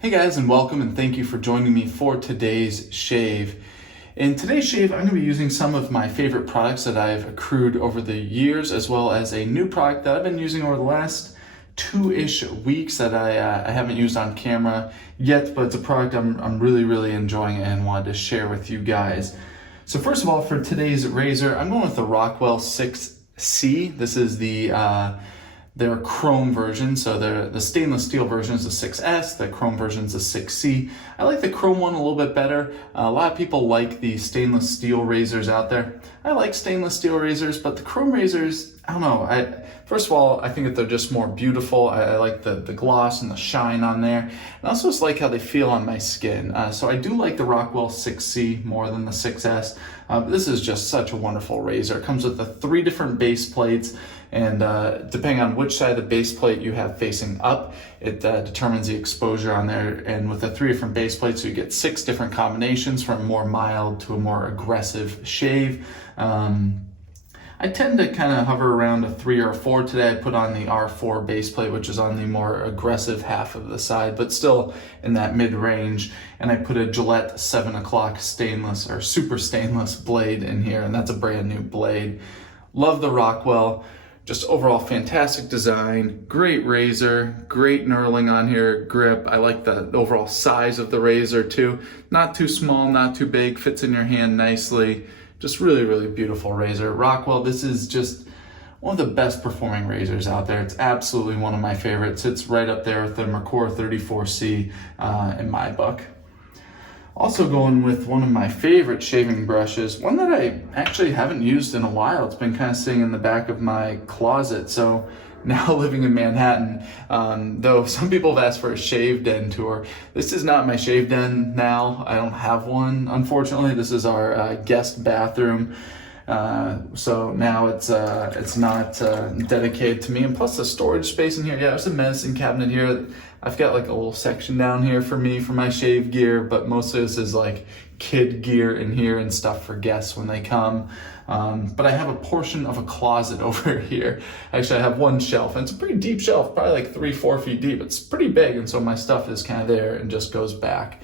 Hey guys, and welcome, and thank you for joining me for today's shave. In today's shave, I'm going to be using some of my favorite products that I've accrued over the years, as well as a new product that I've been using over the last two-ish weeks that I haven't used on camera yet, but it's a product I'm really enjoying and wanted to share with you guys. So first of all, for today's razor, I'm going with the Rockwell 6C. This is their chrome version, so the stainless steel version is the 6S, the chrome version is the 6C. I like the chrome one a little bit better. A lot of people like the stainless steel razors out there. I like stainless steel razors, but the chrome razors, I don't know. First of all, I think that they're just more beautiful. I like the gloss and the shine on there. And I also just like how they feel on my skin. So I do like the Rockwell 6C more than the 6S. This is just such a wonderful razor. It comes with the 3 different base plates, and depending on which side of the base plate you have facing up, it determines the exposure on there. And with the 3 different base plates, you get 6 different combinations from a more mild to a more aggressive shave. I tend to kind of hover around a 3 or a 4 today. I put on the R4 base plate, which is on the more aggressive half of the side, but still in that mid-range. And I put a Gillette 7 o'clock stainless or super stainless blade in here, and that's a brand new blade. Love the Rockwell. Just overall fantastic design, great razor, great knurling on here, grip. I like the overall size of the razor too. Not too small, not too big, fits in your hand nicely. Just really beautiful razor. Rockwell, this is just one of the best performing razors out there. It's absolutely one of my favorites. It's right up there with the Merkur 34C in my book. Also going with one of my favorite shaving brushes, one that I actually haven't used in a while. It's been kind of sitting in the back of my closet. So now living in Manhattan, though some people have asked for a shave den tour. This is not my shave den now. I don't have one, unfortunately. This is our guest bathroom. So now it's not dedicated to me, and plus the storage space in here. Yeah, there's a medicine cabinet here. I've got like a little section down here for me for my shave gear, but most of this is like kid gear in here and stuff for guests when they come. But I have a portion of a closet over here. Actually, I have one shelf, and it's a pretty deep shelf, probably like 3-4 feet deep. It's pretty big, and so my stuff is kind of there and just goes back.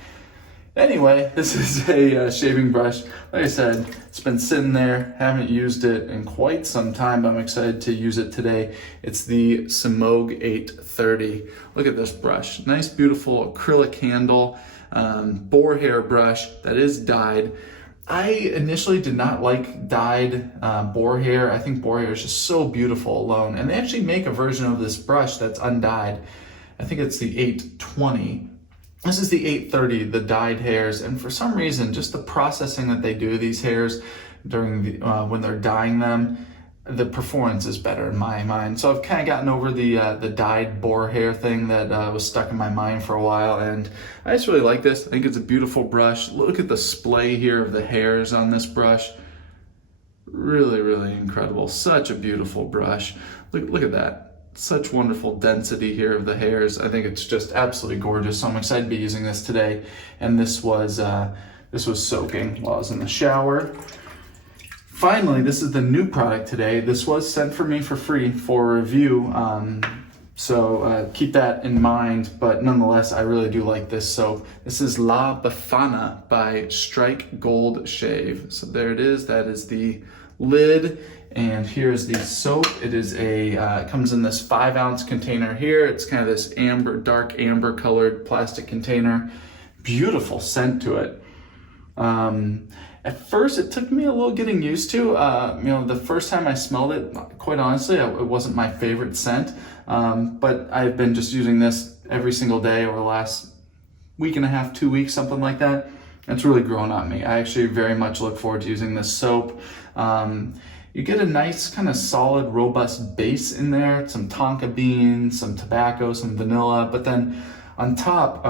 Anyway, this is a shaving brush. Like I said, it's been sitting there, haven't used it in quite some time, but I'm excited to use it today. It's the Semogue 830. Look at this brush. Nice, beautiful acrylic handle, boar hair brush that is dyed. I initially did not like dyed boar hair. I think boar hair is just so beautiful alone. And they actually make a version of this brush that's undyed. I think it's the 820. This is the 830, the dyed hairs, and for some reason, just the processing that they do these hairs during the, when they're dyeing them, the performance is better in my mind. So I've kind of gotten over the dyed boar hair thing that was stuck in my mind for a while, and I just really like this. I think it's a beautiful brush. Look at the splay here of the hairs on this brush. Really incredible. Such a beautiful brush. Look at that. Such wonderful density here of the hairs. I think it's just absolutely gorgeous. So I'm excited to be using this today. And this was soaking while I was in the shower. Finally, this is the new product today. This was sent for me for free for review. So keep that in mind, but nonetheless, I really do like this soap. This is La Befana by Strike Gold Shave. So there it is. That is the lid. And here's the soap. It is it comes in this 5-ounce container here. It's kind of this dark amber colored plastic container. Beautiful scent to it. At first, it took me a little getting used to. The first time I smelled it, quite honestly, it wasn't my favorite scent. But I've been just using this every single day over the last week and a half, 2 weeks, something like that. It's really grown on me. I actually very much look forward to using this soap. You get a nice kind of solid, robust base in there, some tonka beans, some tobacco, some vanilla, but then on top,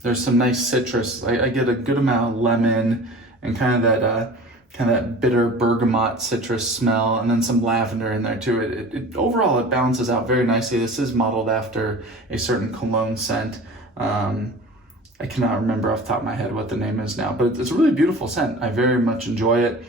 there's some nice citrus. I get a good amount of lemon and kind of that bitter bergamot citrus smell, and then some lavender in there too. Overall, it balances out very nicely. This is modeled after a certain cologne scent. I cannot remember off the top of my head what the name is now, but it's a really beautiful scent. I very much enjoy it.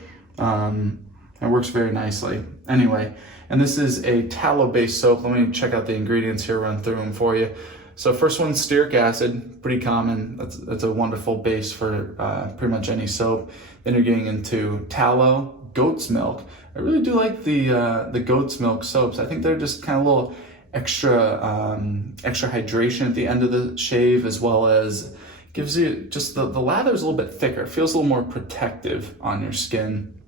It works very nicely. Anyway, and this is a tallow-based soap. Let me check out the ingredients here, run through them for you. So first one's stearic acid, pretty common. That's a wonderful base for pretty much any soap. Then you're getting into tallow, goat's milk. I really do like the goat's milk soaps. I think they're just kind of a little extra hydration at the end of the shave, as well as gives you just the lather is a little bit thicker. It feels a little more protective on your skin.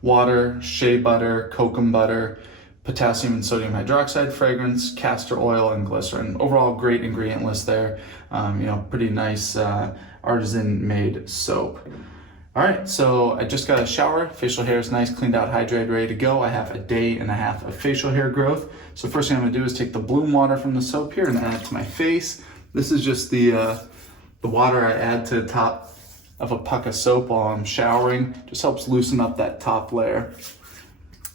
Water, shea butter, kokum butter, potassium and sodium hydroxide fragrance, castor oil, and glycerin. Overall, great ingredient list there. Pretty nice artisan-made soap. All right, so I just got a shower. Facial hair is nice, cleaned out, hydrated, ready to go. I have a day and a half of facial hair growth. So first thing I'm gonna do is take the bloom water from the soap here and add it to my face. This is just the water I add to the top of a puck of soap while I'm showering. Just helps loosen up that top layer.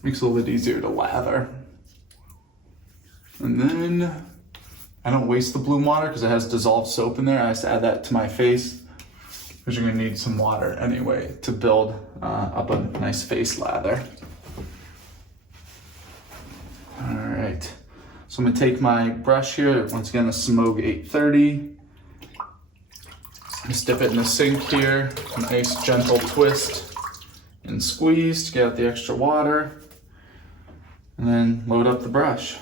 Makes it a little bit easier to lather. And then I don't waste the bloom water because it has dissolved soap in there. I just add that to my face because you're gonna need some water anyway to build up a nice face lather. All right, so I'm gonna take my brush here, once again the Semogue 830. Just dip it in the sink here, nice gentle twist and squeeze to get out the extra water. And then load up the brush.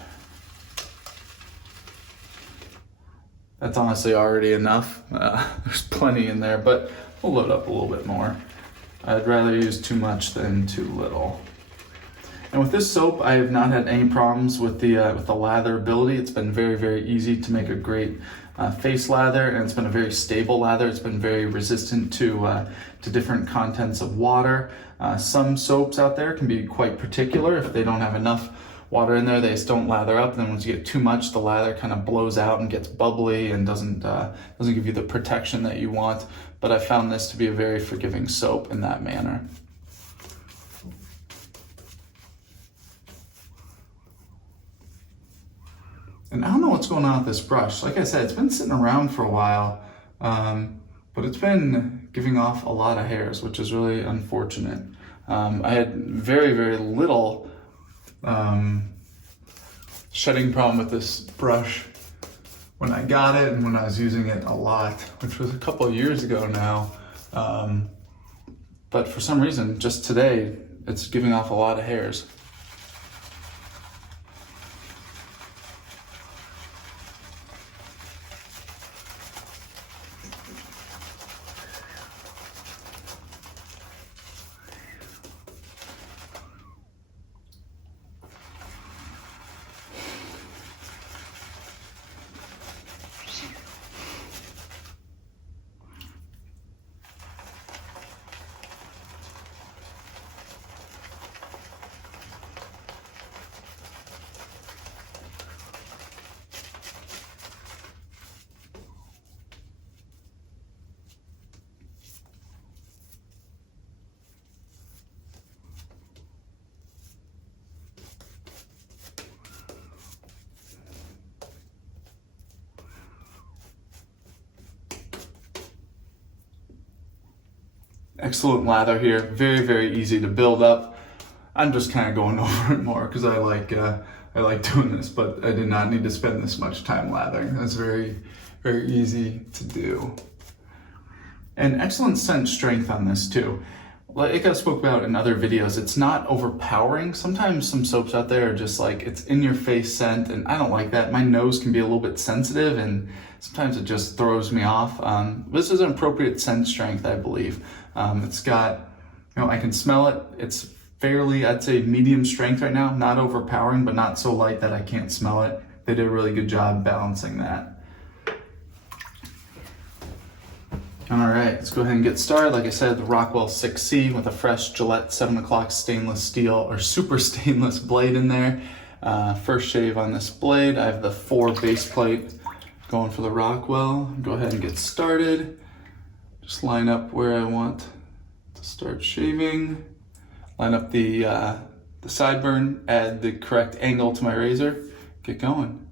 That's honestly already enough. There's plenty in there, but we'll load up a little bit more. I'd rather use too much than too little. And with this soap, I have not had any problems with the latherability. It's been very, very easy to make a great face lather, and it's been a very stable lather. It's been very resistant to different contents of water. Some soaps out there can be quite particular. If they don't have enough water in there, they just don't lather up. And then once you get too much, the lather kind of blows out and gets bubbly and doesn't give you the protection that you want. But I found this to be a very forgiving soap in that manner. And I don't know what's going on with this brush. Like I said, it's been sitting around for a while, but it's been giving off a lot of hairs, which is really unfortunate. I had very, very little shedding problem with this brush when I got it and when I was using it a lot, which was a couple of years ago now. But for some reason, just today, it's giving off a lot of hairs. Excellent lather here, very, very easy to build up. I'm just kind of going over it more because I like doing this, but I did not need to spend this much time lathering. That's very, very easy to do. And excellent scent strength on this too. Like I spoke about in other videos, it's not overpowering. Sometimes some soaps out there are just like, it's in your face scent, and I don't like that. My nose can be a little bit sensitive and sometimes it just throws me off. This is an appropriate scent strength, I believe. It's got, I can smell it. It's fairly, I'd say medium strength right now, not overpowering, but not so light that I can't smell it. They did a really good job balancing that. All right, let's go ahead and get started. Like I said, the Rockwell 6C with a fresh Gillette 7 o'clock stainless steel or super stainless blade in there. First shave on this blade. I have the 4 base plate going for the Rockwell. Go ahead and get started. Just line up where I want to start shaving. Line up the sideburn, add the correct angle to my razor, get going.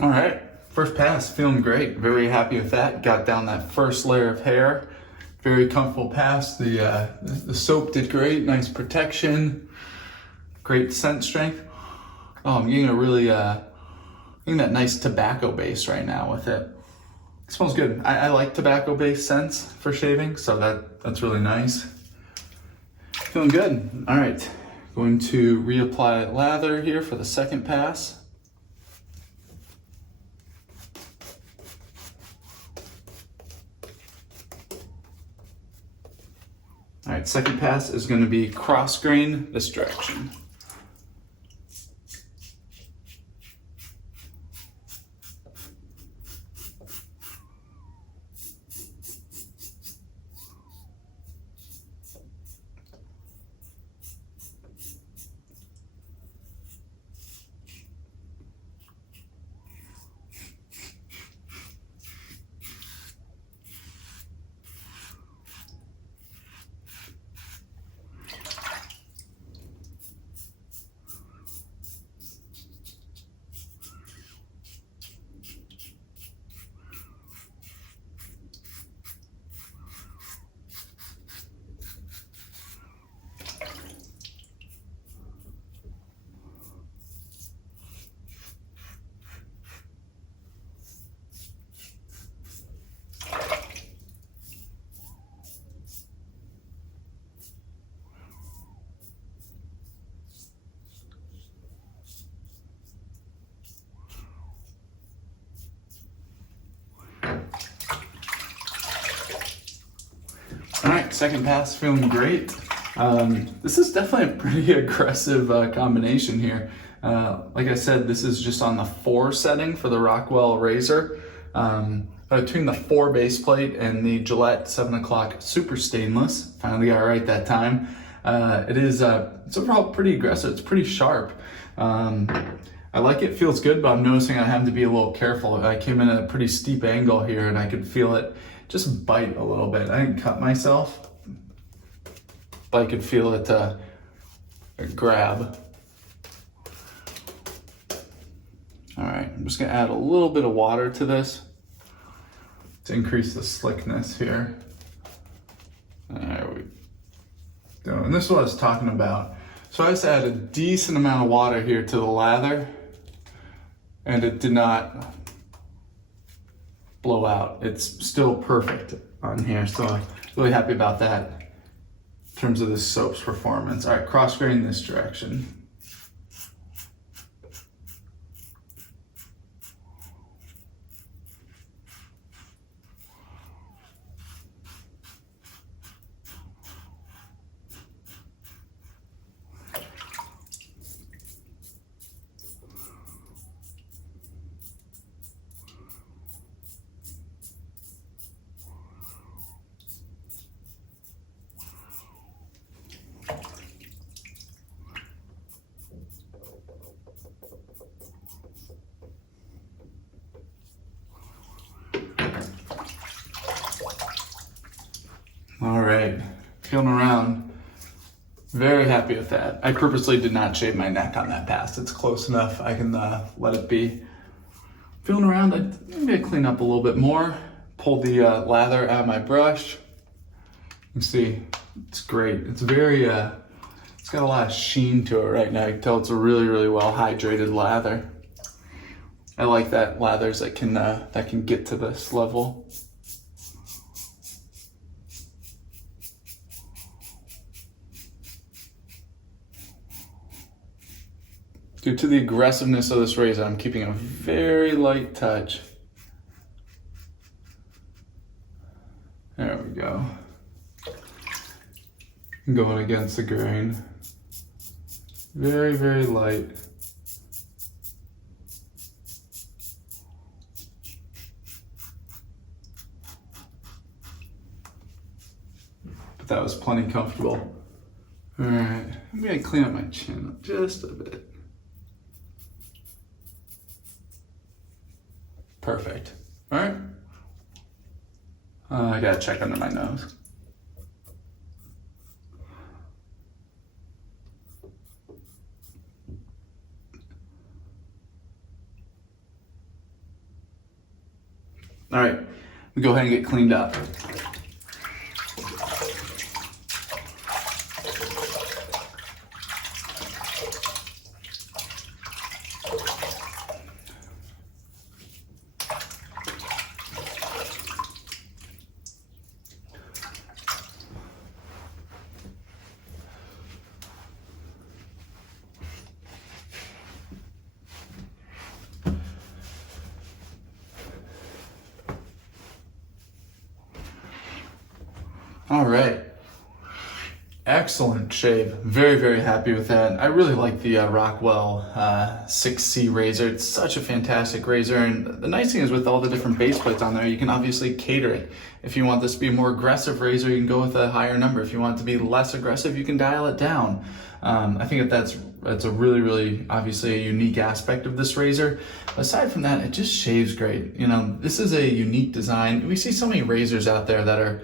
All right, first pass, feeling great. Very happy with that. Got down that first layer of hair. Very comfortable pass. The soap did great. Nice protection. Great scent strength. Oh, I'm getting a really, getting that nice tobacco base right now with it. It smells good. I like tobacco-based scents for shaving, so that's really nice. Feeling good. All right, going to reapply lather here for the second pass. All right, second pass is going to be cross grain this direction. All right, second pass, feeling great. This is definitely a pretty aggressive combination here. Like I said, this is just on the 4 setting for the Rockwell razor. Between the 4 base plate and the Gillette 7 o'clock super stainless, finally got it right that time. It's overall pretty aggressive. It's pretty sharp. I like it, feels good, but I'm noticing I have to be a little careful. I came in at a pretty steep angle here and I could feel it just bite a little bit. I didn't cut myself, but I could feel it grab. All right, I'm just gonna add a little bit of water to this to increase the slickness here. There we go. And this is what I was talking about. So I just add a decent amount of water here to the lather, and it did not blow out. It's still perfect on here, so I'm really happy about that in terms of this soap's performance. All right, cross grain this direction. All right, feeling around. Very happy with that. I purposely did not shave my neck on that pass. It's close enough. I can let it be. Feeling around, maybe I clean up a little bit more. Pull the lather out of my brush. You can see, it's great. It's very, it's got a lot of sheen to it right now. You can tell it's a really, really well hydrated lather. I like that lathers that can get to this level. Due to the aggressiveness of this razor, I'm keeping a very light touch. There we go. Going against the grain. Very, very light. But that was plenty comfortable. All right, I'm gonna clean up my chin just a bit. Perfect. All right. I gotta check under my nose. All right, we go ahead and get cleaned up. All right, excellent shave. Very, very happy with that. I really like the Rockwell 6C razor. It's such a fantastic razor, and the nice thing is with all the different base plates on there, you can obviously cater it. If you want this to be a more aggressive razor, you can go with a higher number. If you want it to be less aggressive, you can dial it down. I think that's a really, really obviously a unique aspect of this razor. But aside from that, it just shaves great. You know, this is a unique design. We see so many razors out there that are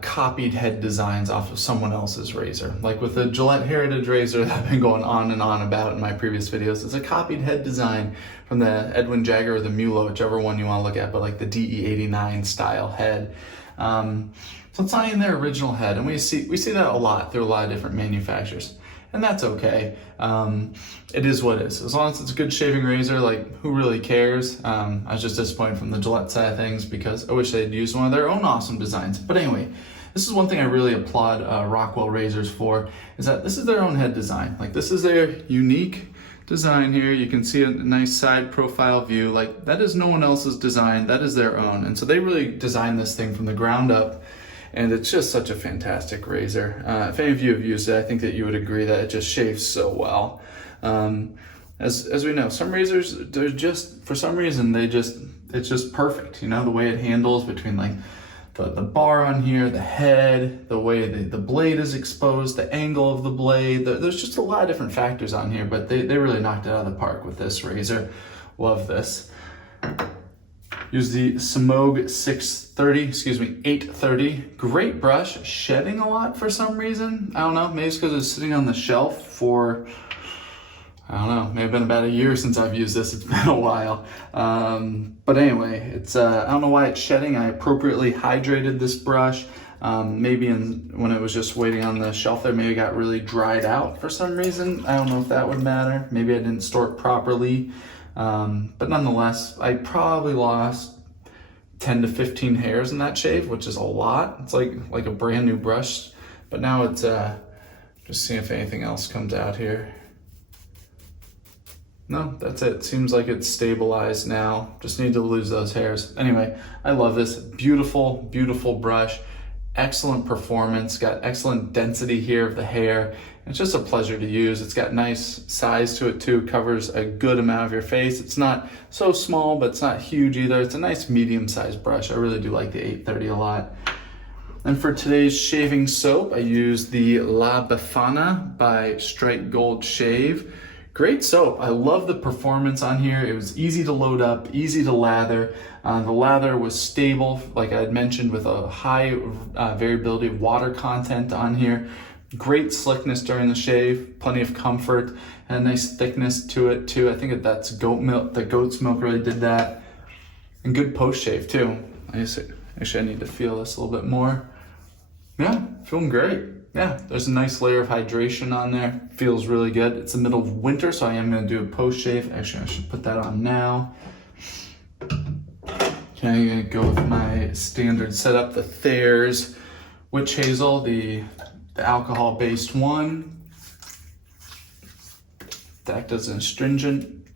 copied head designs off of someone else's razor. Like with the Gillette Heritage razor that I've been going on and on about in my previous videos, it's a copied head design from the Edwin Jagger or the Mulo, whichever one you want to look at, but like the DE89 style head. So it's not in their original head, and we see that a lot through a lot of different manufacturers. And that's okay. It is what it is. As long as it's a good shaving razor, like who really cares? I was just disappointed from the Gillette side of things because I wish they'd used one of their own awesome designs. But anyway, this is one thing I really applaud Rockwell razors for, is that this is their own head design. Like this is their unique design here. You can see a nice side profile view. Like that is no one else's design, that is their own. And so they really designed this thing from the ground up. And it's just such a fantastic razor. If any of you have used it, I think that you would agree that it just shaves so well. As we know, some razors, they're just, for some reason, it's just perfect. You know, the way it handles between like the bar on here, the head, the way the blade is exposed, the angle of the blade. There's just a lot of different factors on here, but they really knocked it out of the park with this razor. Love this. Use the Semogue 830. Great brush, shedding a lot for some reason. I don't know, maybe it's because it's sitting on the shelf for, I don't know, maybe been about a year since I've used this. It's been a while. But anyway, it's I don't know why it's shedding. I appropriately hydrated this brush. Maybe when it was just waiting on the shelf there, maybe it got really dried out for some reason. I don't know if that would matter. Maybe I didn't store it properly. But nonetheless, I probably lost 10 to 15 hairs in that shave, which is a lot. It's like a brand new brush, but now it's, just seeing if anything else comes out here. No, that's it. Seems like it's stabilized now. Just need to lose those hairs. Anyway, I love this. Beautiful, beautiful brush. Excellent performance. Got excellent density here of the hair. It's just a pleasure to use. It's got nice size to it too. Covers a good amount of your face. It's not so small, but it's not huge either. It's a nice medium-sized brush. I really do like the 830 a lot. And for today's shaving soap, I use the Befana by Strike Gold Shave. Great soap. I love the performance on here. It was easy to load up, easy to lather. The lather was stable, like I had mentioned, with a high variability of water content on here. Great slickness during the shave, plenty of comfort, and a nice thickness to it too. I think that's goat milk. The goat's milk really did that. And good post shave too. Actually, I need to feel this a little bit more. Yeah, feeling great. Yeah, there's a nice layer of hydration on there. Feels really good. It's the middle of winter, so I am going to do a post shave. Actually, I should put that on now. Okay, I'm going to go with my standard setup, the Thayer's Witch Hazel, the alcohol-based one. To act as an astringent.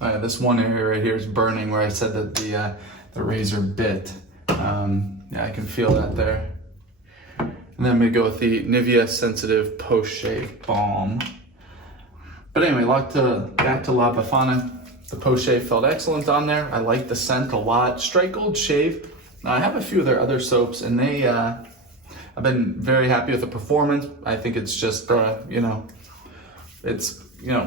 This one area right here is burning where I said that the razor bit. Yeah, I can feel that there. And then I'm gonna go with the Nivea Sensitive Post Shave Balm. But anyway, back to La Befana. The post shave felt excellent on there. I like the scent a lot. Strike Gold Shave. I have a few of their other soaps, and I've been very happy with the performance. I think it's just,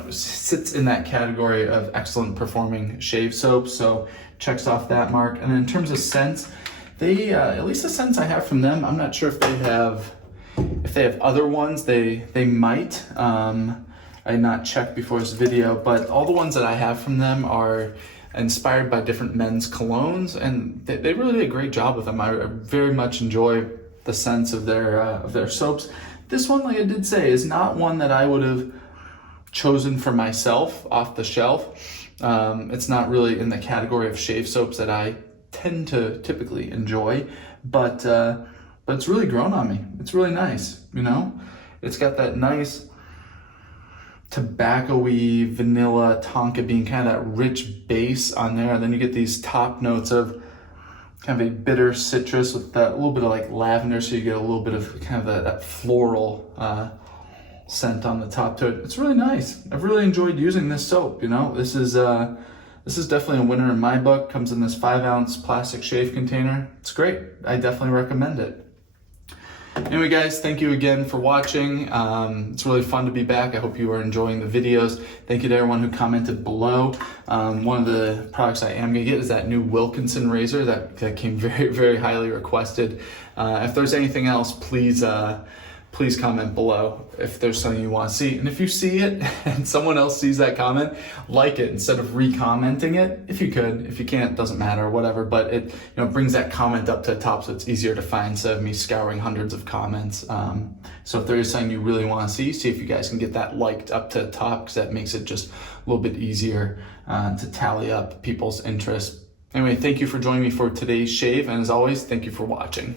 sits in that category of excellent performing shave soaps. So checks off that mark. And then in terms of scents, they, at least the scents I have from them, I'm not sure if they have other ones. They might. I had not checked before this video, but all the ones that I have from them are inspired by different men's colognes, and they really did a great job with them. I very much enjoy the scents of their soaps. This one, like I did say, is not one that I would have chosen for myself off the shelf. It's not really in the category of shave soaps that I tend to typically enjoy, but it's really grown on me. It's really nice, you know? It's got that nice tobacco-y, vanilla, tonka bean, kind of that rich base on there. And then you get these top notes of kind of a bitter citrus with that little bit of like lavender, so you get a little bit of kind of that floral scent on the top to it. It's really nice. I've really enjoyed using this soap, you know? This is definitely a winner in my book. Comes in this 5-ounce plastic shave container. It's great. I definitely recommend it. Anyway, guys, thank you again for watching. It's really fun to be back. I hope you are enjoying the videos. Thank you to everyone who commented below. One of the products I am going to get is that new Wilkinson razor that came very, very highly requested. If there's anything else, please comment below if there's something you want to see. And if you see it and someone else sees that comment, like it instead of re-commenting it, if you could. If you can't, doesn't matter, whatever. But it brings that comment up to the top, so it's easier to find instead of me scouring hundreds of comments. So if there is something you really want to see if you guys can get that liked up to the top, because that makes it just a little bit easier to tally up people's interest. Anyway, thank you for joining me for today's shave, and as always, thank you for watching.